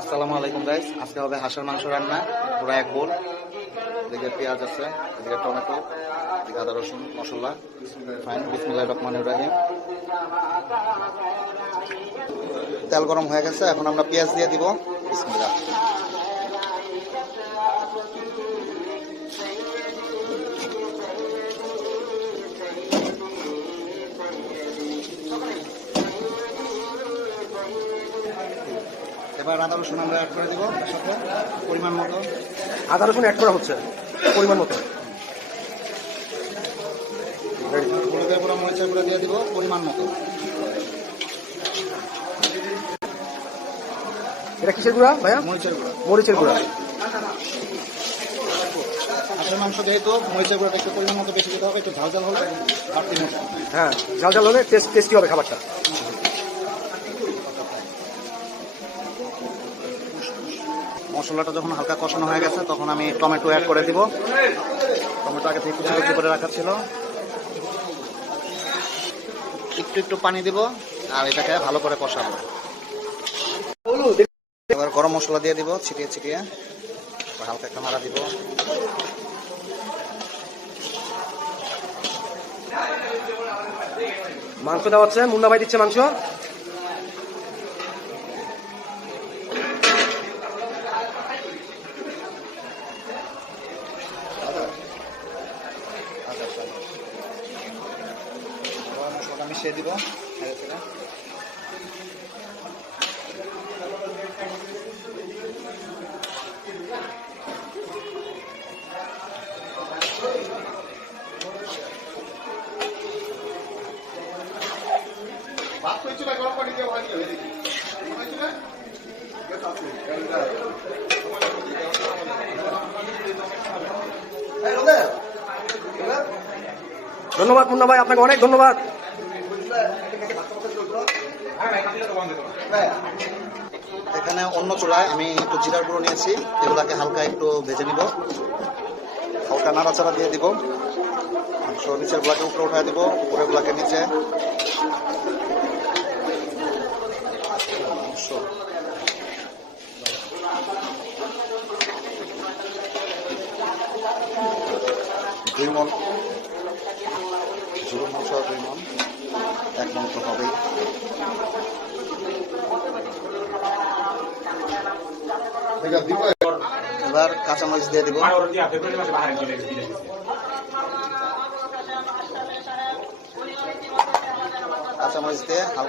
আসসালামু আলাইকুম গাইস, আজকে হবে হাঁসের মাংস রান্না। পুরো এক বোল। এদিকে পেঁয়াজ আছে, এদিকে টমেটো, এদিকে আদা রসুন মশলা। ফাইন, বিসমিল্লাহির রহমানির রহিম। তেল গরম হয়ে গেছে, এখন আমরা পেঁয়াজ দিয়ে দিব। বিসমিল্লাহ। এবার আদা রসুন আমরা অ্যাড করে দিব সাথে পরিমাণ মতো। আদা রসুন অ্যাড করা হচ্ছে পরিমাণ মতো। হলুদের গুঁড়া মরিচের গুঁড়া দিয়ে দিব পরিমাণ মতো। এটা কিসের গুঁড়া ভাইয়া? মরিচের গুঁড়া। মরিচের গুঁড়া। হাঁসের মাংস যেহেতু মরিচের গুঁড়াটা একটু পরিমাণ মতো বেশি দিতে হবে, একটু ঝাল ঝাল হলে বাড়তি মশলা। হ্যাঁ, ঝাল ঝাল হলে টেস্টি হবে খাবারটা। মশলাটা যখন হালকা কষানো হয়ে গেছে তখন আমি টমেটো অ্যাড করে দিব। টমেটো আগে থেকে কুচি কুচি করে রাখা ছিল। একটু একটু পানি দিব আর এটাকে ভালো করে কষাবো। এবার গরম মশলা দিয়ে দিব ছিটিয়ে ছিটিয়ে, হালকা একটা নাড়া দিব। মাংস দেওয়া হচ্ছে, মুন্না ভাই দিচ্ছে মাংস। মশলাটা মিশিয়ে দিব। ধন্যবাদ মুন্না ভাই, আপনাকে অনেক ধন্যবাদ। এখানে অন্য চুলায় আমি একটু জিরার গুঁড়ো নিয়েছি, এগুলাকে হালকা একটু ভেজে নিব। হালকা নাড়াচাড়া দিয়ে দিব। নিচের গুলাকে উপরে উঠায় দিব, উপরের গুলাকে নিচে। দুই মন ঝুড়ো মাংস, 2 মন, 1 মন তো হবেই। এবার কাঁচামরিচ দিয়ে দিব। কাঁচামরিচ দিয়ে